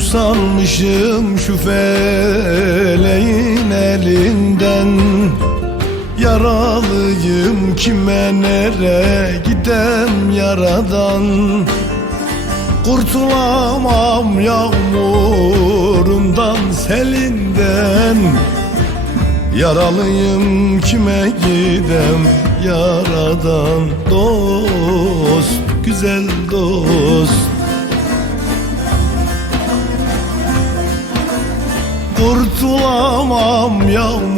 salmışım şu feleğin elinden. Yaralıyım kime nere gidem yaradan. Kurtulamam yağmurundan selinden. Yaralıyım kime gidem yaradan. Dost, güzel dost Kurtulamam yağmurundan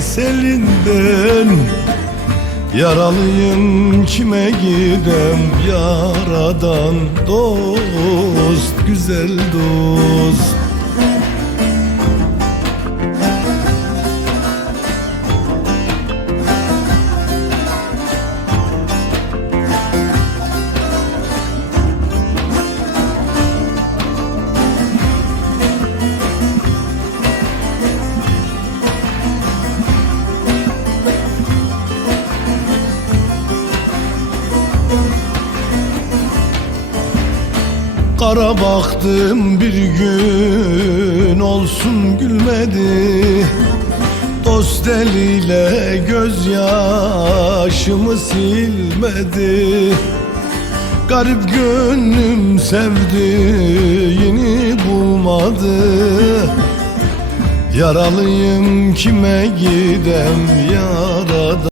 selinden. Yaralıyım kime gidem yaradan Dost, güzel dost Kara baktım bir gün olsun gülmedi. Dost eliyle gözyaşımı silmedi. Garip gönlüm sevdiğini bulmadı. Yaralıyım kime gidem yaradan